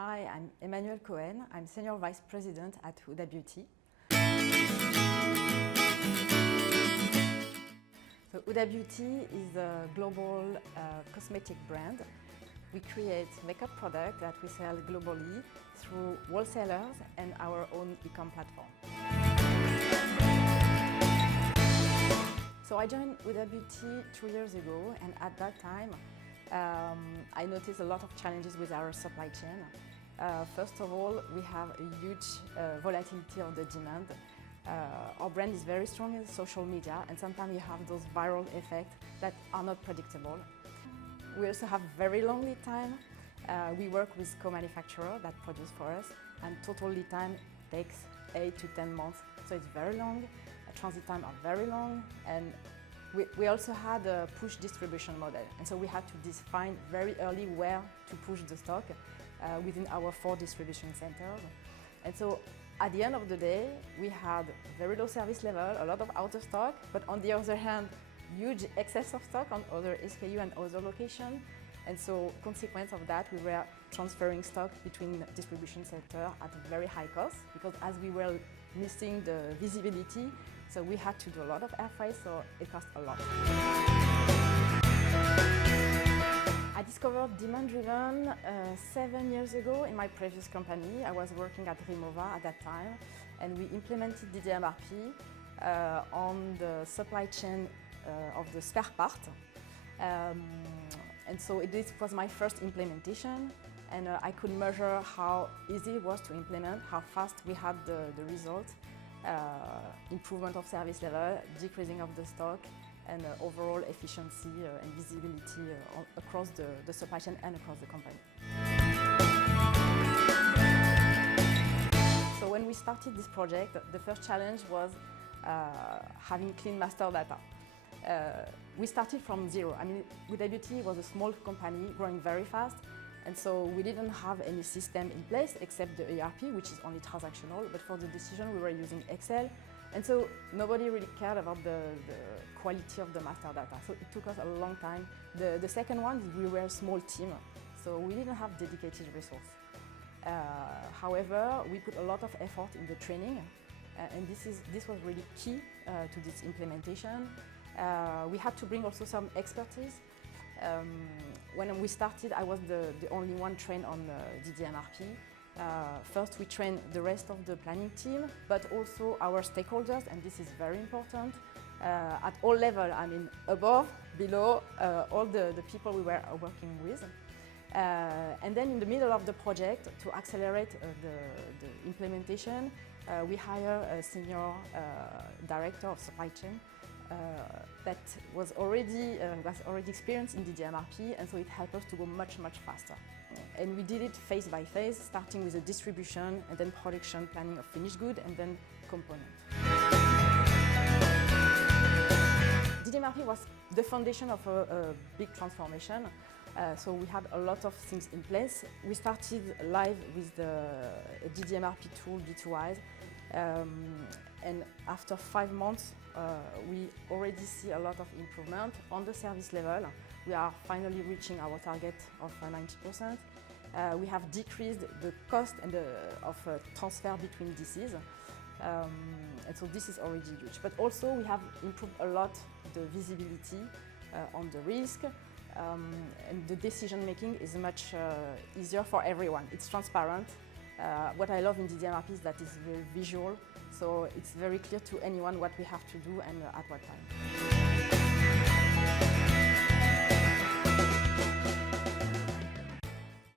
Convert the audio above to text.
Hi, I'm Emmanuel Cohen. I'm Senior Vice President at Huda Beauty. So Huda Beauty is a global cosmetic brand. We create makeup products that we sell globally through wholesalers and our own e-com platform. So I joined Huda Beauty 2 years ago, and at that time I noticed a lot of challenges with our supply chain. First of all, we have a huge volatility of the demand. Our brand is very strong in social media, and sometimes you have those viral effects that are not predictable. We also have very long lead time. We work with co-manufacturers that produce for us, and total lead time takes 8 to 10 months, so it's very long. Transit time are very long, and we also had a push distribution model, and so we had to define very early where to push the stock within our 4 distribution centers. And so at the end of the day, we had very low service level, a lot of out of stock, but on the other hand, huge excess of stock on other SKU and other locations. And so, consequence of that, we were transferring stock between distribution centers at a very high cost, because as we were missing the visibility, so we had to do a lot of air freight, so it cost a lot. I discovered demand-driven 7 years ago in my previous company. I was working at Remova at that time, and we implemented DDMRP on the supply chain of the spare part. And so this was my first implementation, and I could measure how easy it was to implement, how fast we had the result, improvement of service level, decreasing of the stock, and overall efficiency and visibility across the supply chain and across the company. So when we started this project, the first challenge was having clean master data. We started from zero. I mean, Huda Beauty was a small company growing very fast, and so we didn't have any system in place except the ERP, which is only transactional, but for the decision we were using Excel, and so nobody really cared about the quality of the master data, so it took us a long time. The second one is we were a small team, so we didn't have dedicated resource. However, we put a lot of effort in the training, and this was really key to this implementation. We had to bring also some expertise. When we started, I was the only one trained on DDMRP. First, we trained the rest of the planning team, but also our stakeholders, and this is very important, at all levels, I mean above, below, all the people we were working with. And then in the middle of the project, to accelerate the implementation, we hired a senior director of supply chain that was already experienced in DDMRP, and so it helped us to go much faster. And we did it phase by phase, starting with the distribution and then production planning of finished good and then component. DDMRP was the foundation of a big transformation, so we had a lot of things in place. We started live with the DDMRP tool B2Wise, and after 5 months we already see a lot of improvement on the service level. We are finally reaching our target of 90%. We have decreased the cost and of transfer between DCs, and so this is already huge. But also we have improved a lot the visibility on the risk, and the decision making is much easier for everyone. It's transparent. What I love in DDMRP is that it's very visual, so it's very clear to anyone what we have to do and at what time.